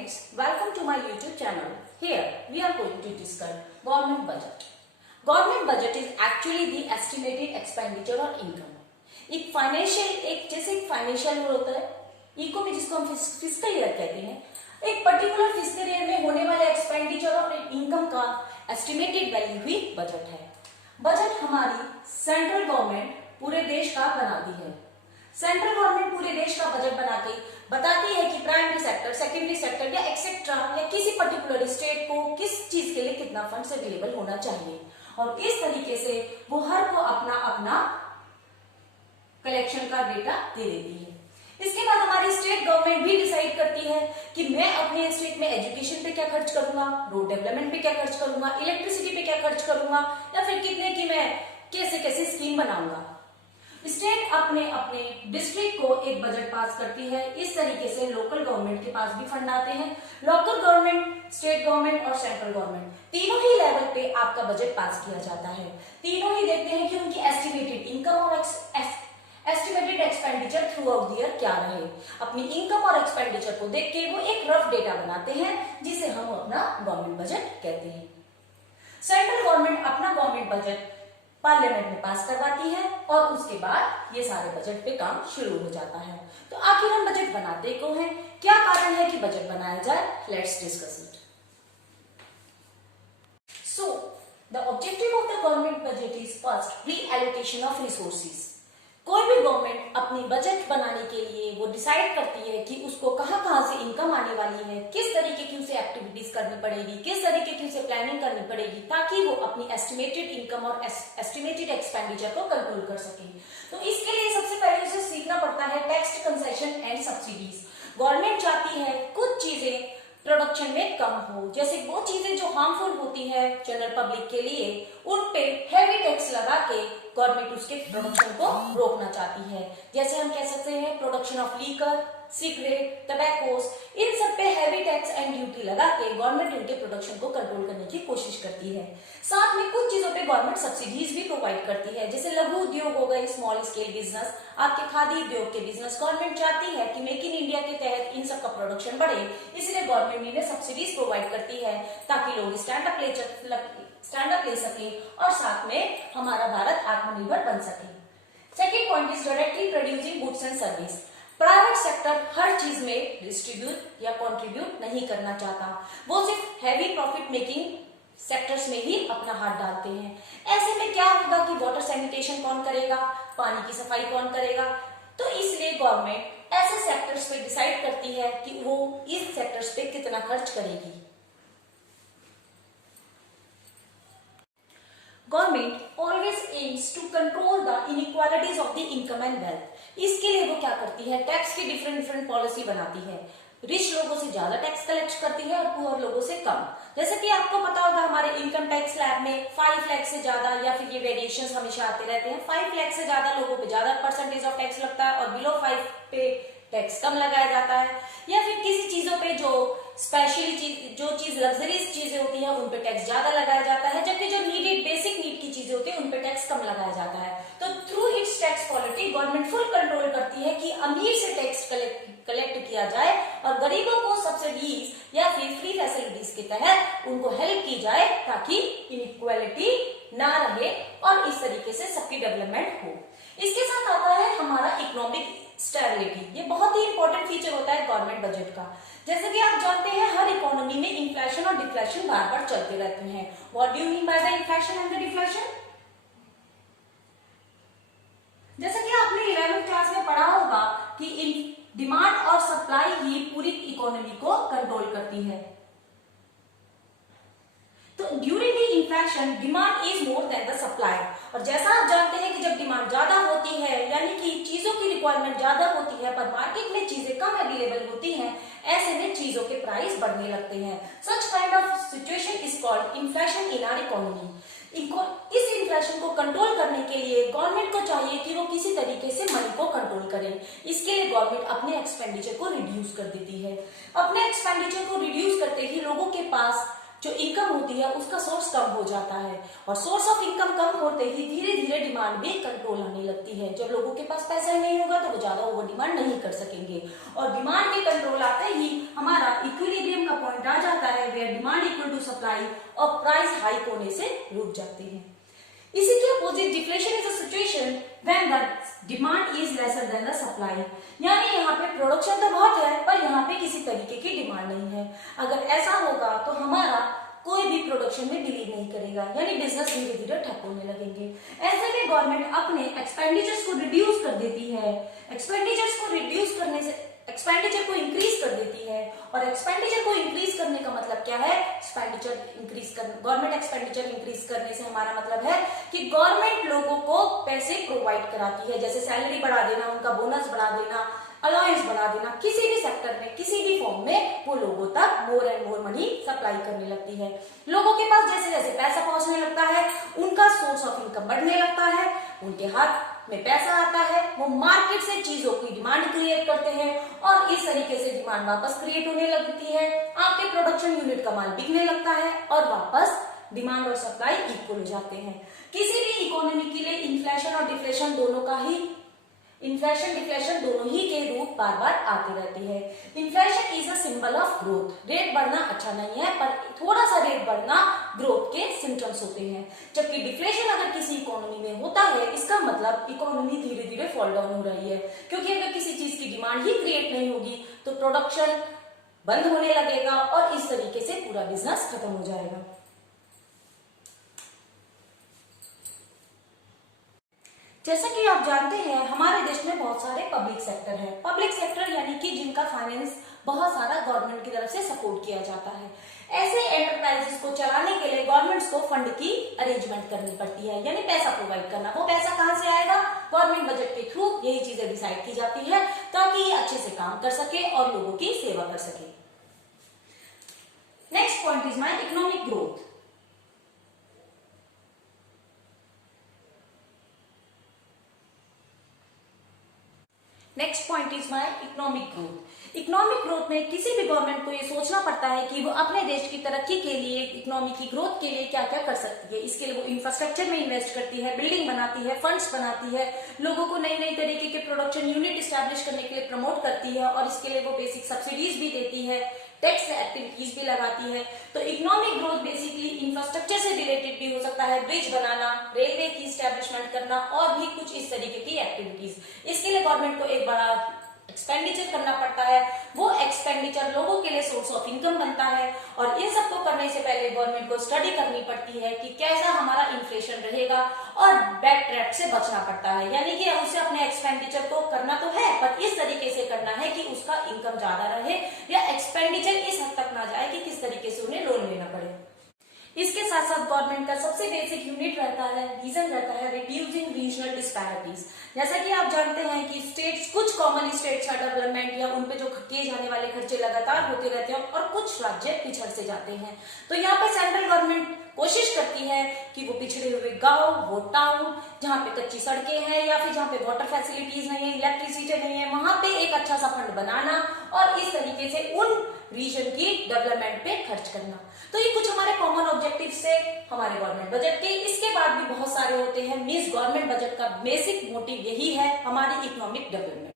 friends, welcome to my YouTube channel. Here we are going to discuss government budget. Government budget is actually the estimated expenditure or income. एक financial होता है, eco में जिसको हम fiscal year कहते हैं, एक पर्टिकुलर फिस्कल ईयर में होने वाले एक्सपेंडिचर और इनकम का एस्टिमेटेड वैल्यू ही बजट है। बजट हमारी सेंट्रल गवर्नमेंट पूरे देश का बनाती है। सेंट्रल गवर्नमेंट पूरे देश का बजट बना के बताती है कि प्राइमरी सेक्टर, सेकेंडरी सेक्टर या एक्सेट्रा या किसी पर्टिकुलर स्टेट को किस चीज के लिए कितना फंड्स अवेलेबल होना चाहिए, और इस तरीके से वो हर को अपना अपना कलेक्शन का डेटा दे देती है। इसके बाद हमारी स्टेट गवर्नमेंट भी डिसाइड करती है कि मैं अपने स्टेट में एजुकेशन पे क्या खर्च करूंगा, रोड डेवलपमेंट पे क्या खर्च करूंगा, इलेक्ट्रिसिटी पे क्या खर्च करूंगा, या फिर कितने की मैं कैसे कैसे स्कीम बनाऊंगा। स्टेट अपने अपने डिस्ट्रिक्ट को एक बजट पास करती है। इस तरीके से लोकल गवर्नमेंट के पास भी फंड आते हैं। लोकल गवर्नमेंट, स्टेट गवर्नमेंट और सेंट्रल गवर्नमेंट तीनों ही लेवल पे आपका बजट पास किया जाता है। तीनों ही देखते हैं कि उनकी एस्टिमेटेड इनकम और estimated expenditure through out the year क्या रहे। अपनी इनकम और एक्सपेंडिचर को देख के वो एक रफ डेटा बनाते हैं जिसे हम अपना गवर्नमेंट बजट कहते हैं। सेंट्रल गवर्नमेंट अपना गवर्नमेंट बजट पार्लियामेंट में पास करवाती है और उसके बाद ये सारे बजट पे काम शुरू हो जाता है। तो आखिर हम बजट बनाते क्यों हैं, क्या कारण है कि बजट बनाया जाए, let's discuss it. So the objective of the government budget is first reallocation of resources. कोई भी गवर्नमेंट अपनी बजट बनाने के लिए वो डिसाइड करती है कि उसको कहां से इनकम आने वाली है, किस तरीके की उसे एक्टिविटीज करनी पड़ेगी, किस तरीके की उसे प्लानिंग करनी पड़ेगी ताकि वो अपनी एस्टिमेटेड इनकम और एस्टिमेटेड एक्सपेंडिचर को कंट्रोल कर सके। तो इसके लिए सबसे पहले उसे सीखना पड़ता है tax, concession and subsidies. Government चाहती है कुछ चीजें प्रोडक्शन में कम हो, जैसे वो चीजें जो हार्मफुल होती है जनरल पब्लिक के लिए, उन पे हैवी टैक्स लगा के गवर्नमेंट उसके प्रोडक्शन को रोकना चाहती है। जैसे हम कह सकते हैं प्रोडक्शन ऑफ लीकर, सिगरेट, टबैकोस, इन सब पे हैवी टैक्स एंड ड्यूटी लगा के गवर्नमेंट उनके प्रोडक्शन को कंट्रोल करने की कोशिश करती है। साथ में कुछ चीजों पे गवर्नमेंट सब्सिडीज भी प्रोवाइड करती है, जैसे लघु उद्योग हो गए, स्मॉल स्केल बिजनेस, आपके खादी उद्योग के बिजनेस। गवर्नमेंट चाहती है कि मेक इन इंडिया के तहत इन सब का प्रोडक्शन बढ़े, इसलिए गवर्नमेंट इन्हें सब्सिडीज प्रोवाइड करती है ताकि लोग स्टैंड अप ले सके और साथ में हमारा भारत आत्मनिर्भर बन सके। Second point is directly producing goods and service. Private sector हर चीज में डिस्ट्रीब्यूट या कंट्रीब्यूट नहीं करना चाहता, वो सिर्फ हैवी प्रॉफिट मेकिंग सेक्टर्स में ही अपना हाथ डालते हैं। ऐसे में क्या होगा कि वाटर सैनिटेशन कौन करेगा, पानी की सफाई कौन करेगा। तो इसलिए गवर्नमेंट ऐसे सेक्टर्स पे डिसाइड करती है कि वो इस सेक्टर्स पे कितना खर्च करेगी। Government always aims to control the inequalities of the income and wealth. इसके लिए वो क्या करती है, टैक्स की डिफरेंट पॉलिसी बनाती है। रिच लोगों से ज्यादा टैक्स कलेक्ट करती है और पुअर लोगों से कम। जैसे कि आपको पता होगा हमारे इनकम टैक्स स्लैब में 5 लाख से ज्यादा, या फिर ये वेरिएशंस हमेशा आते रहते हैं, 5 लाख से ज्यादा लोगों पे ज्यादा परसेंटेज ऑफ टैक्स लगता है और बिलो 5 पे टैक्स कम लगाया जाता है। या फिर किसी चीजों पे जो स्पेशली जो चीज लग्जरीज चीजें होती है उन पे टैक्स ज्यादा लगाया जाता है, जबकि जो नीडेड बेसिक नीड की चीजें होती है उन पे टैक्स कम लगाया जाता है। तो through it's tax policy government full control करती है कि अमीर से टैक्स कलेक्ट किया जाए और गरीबों को सब्सिडीज या फिर फ्री फैसिलिटीज के तहत उनको हेल्प की जाए ताकि इनइक्वालिटी ना रहे और इस तरीके से सबकी डेवलपमेंट हो। इसके साथ आता है हमारा इकोनॉमिक स्टेबिलिटी। ये बहुत ही इंपॉर्टेंट फीचर होता है गवर्नमेंट बजट का। जैसे कि आप जानते हैं हर इकोनॉमी में इन्फ्लेशन और डिफ्लेशन बार बार चलते रहते हैं। What do you mean by the inflation and the deflation? जैसे कि आपने 11th क्लास में पढ़ा होगा कि डिमांड और सप्लाई ही पूरी इकोनॉमी को कंट्रोल करती है। तो during the inflation demand is more than the supply. और जैसा आप जानते हैं कि जब डिमांड ज्यादा होती है, यानी कि चीजों की रिक्वायरमेंट ज्यादा होती है पर मार्केट में चीजें कम अवेलेबल होती हैं, ऐसे में चीजों के प्राइस बढ़ने लगते हैं। Such kind of situation is called inflation in our economy. इस इन्फ्लेशन को कंट्रोल करने के लिए गवर्नमेंट को चाहिए कि वो किसी तरीके से मनी को कंट्रोल करे। इसके लिए गवर्नमेंट अपने एक्सपेंडिचर को रिड्यूस कर देती है। अपने एक्सपेंडिचर को रिड्यूस करते ही लोगों के पास जो इनकम होती है उसका सोर्स कम हो जाता है, और सोर्स ऑफ इनकम कम होते ही धीरे धीरे डिमांड भी कंट्रोल आने लगती है। जब लोगों के पास पैसा ही नहीं होगा तो वो ज्यादा ओवर डिमांड नहीं कर सकेंगे, और डिमांड में कंट्रोल आते ही हमारा इक्विलिब्रियम का पॉइंट आ जाता है, where demand equal to supply, और प्राइस हाइक होने से रुक जाते हैं। इसी के opposite deflation is a situation when the demand is lesser than the supply, यानी यहाँ पे प्रोडक्शन तो बहुत है पर यहाँ पे किसी तरीके की डिमांड नहीं है। अगर ऐसा होगा तो हमारा कोई भी प्रोडक्शन में बिलीव नहीं करेगा, यानी बिजनेस धीरे धीरे ठप होने लगेंगे। ऐसे में गवर्नमेंट अपने एक्सपेंडिचर्स को रिड्यूस कर देती है, एक्सपेंडिचर्स को रिड्यूस करने से एक्सपेंडिचर को इंक्रीज कर देती है, और एक्सपेंडिचर को इंक्रीज करने का मतलब क्या है, एक्सपेंडिचर इंक्रीज कर गवर्नमेंट एक्सपेंडिचर इंक्रीज करने से हमारा मतलब है कि गवर्नमेंट लोगों को पैसे प्रोवाइड कराती है, जैसे सैलरी बढ़ा देना, उनका बोनस बढ़ा देना, अलाउंस बढ़ा देना, किसी भी सेक्टर में किसी भी फॉर्म में वो लोगों तक more and more money supply करने लगती है। लोगों के पास जैसे जैसे पैसा पहुंचने लगता है उनका सोर्स ऑफ इनकम बढ़ने लगता है, उनके हाथ में पैसा आता है, वो मार्केट से चीजों की डिमांड क्रिएट करते हैं, और इस तरीके से डिमांड वापस क्रिएट होने लगती है, आपके प्रोडक्शन यूनिट का माल बिकने लगता है, और वापस डिमांड और सप्लाई इक्वल हो जाते हैं। किसी भी इकोनॉमी के लिए इन्फ्लेशन और डिफ्लेशन दोनों का ही इन्फ्लेशन डिफ्लेशन दोनों ही के रूप बार बार आते रहते हैं। Inflation is a symbol of growth, rate बढ़ना अच्छा नहीं है पर थोड़ा सा रेट बढ़ना ग्रोथ के सिम्टम्स होते हैं, जबकि डिफ्लेशन अगर किसी इकोनॉमी में होता है इसका मतलब इकोनॉमी धीरे धीरे फॉल डाउन हो रही है, क्योंकि अगर किसी चीज की डिमांड ही क्रिएट नहीं होगी तो प्रोडक्शन बंद होने लगेगा और इस तरीके से पूरा बिजनेस खत्म हो जाएगा। जैसा कि आप जानते हैं हमारे देश में बहुत सारे पब्लिक सेक्टर है। पब्लिक सेक्टर यानी कि जिनका फाइनेंस बहुत सारा गवर्नमेंट की तरफ से सपोर्ट किया जाता है। ऐसे एंटरप्राइजेस को चलाने के लिए गवर्नमेंट्स को फंड की अरेंजमेंट करनी पड़ती है, यानी पैसा प्रोवाइड करना। वो पैसा कहां से आएगा, गवर्नमेंट बजट के थ्रू यही चीजें डिसाइड की जाती है ताकि ये अच्छे से काम कर सके और लोगों की सेवा कर सके। Next point is my economic growth. Next point is my economic growth. Economic growth में किसी भी गवर्नमेंट को ये सोचना पड़ता है कि वो अपने देश की तरक्की के लिए, इकोनॉमी की ग्रोथ के लिए क्या क्या कर सकती है। इसके लिए वो इंफ्रास्ट्रक्चर में इन्वेस्ट करती है, बिल्डिंग बनाती है, फंड्स बनाती है, लोगों को नई नई तरीके के प्रोडक्शन यूनिट स्टैब्लिश करने के लिए प्रमोट करती है, और इसके लिए वो बेसिक सब्सिडीज भी देती है, टैक्स एक्टिविटीज भी लगाती है। तो इकोनॉमिक ग्रोथ बेसिकली इंफ्रास्ट्रक्चर से रिलेटेड भी हो सकता है, ब्रिज बनाना, रेलवे की स्टैब्लिशमेंट करना और भी कुछ इस तरीके की एक्टिविटीज। इसके लिए गवर्नमेंट को एक बड़ा एक्सपेंडिचर करना पड़ता है, वो एक्सपेंडिचर लोगों के लिए सोर्स ऑफ इनकम बनता है, और इन सबको करने से पहले गवर्नमेंट को स्टडी करनी पड़ती है कि कैसा हमारा इन्फ्लेशन रहेगा, और बैक ट्रैक से बचना पड़ता है, यानी कि उसे अपने एक्सपेंडिचर को करना तो है पर इस तरीके से करना है कि उसका इनकम ज्यादा रहे या एक्सपेंडिचर इस हद तक ना जाए कि किस तरीके से उन्हें लोन लेना पड़े। इसके साथ साथ गवर्नमेंट का सबसे बेसिक यूनिट रहता है, रीजन रहता है रिड्यूसिंग रीजनल डिस्पैरिटीज। जैसा कि आप जानते हैं कि स्टेट्स, कुछ कॉमन स्टेट्स का डेवलपमेंट या उनपे जो किए जाने वाले खर्चे लगातार होते रहते हैं और कुछ राज्य पिछड़ से जाते हैं। तो यहाँ पे सेंट्रल गवर्नमेंट कोशिश करती है कि वो पिछड़े हुए गांव, वो टाउन जहाँ पे कच्ची सड़कें हैं या फिर जहाँ पे वाटर फैसिलिटीज नहीं है, इलेक्ट्रिसिटी नहीं है, वहां पे एक अच्छा सा फंड बनाना और इस तरीके से उन रीजन की डेवलपमेंट पे खर्च करना। तो ये कुछ हमारे कॉमन ऑब्जेक्टिव से हमारे गवर्नमेंट बजट के। इसके बाद भी बहुत सारे होते हैं। मींस गवर्नमेंट बजट का बेसिक मोटिव यही है, हमारी इकोनॉमिक डेवलपमेंट।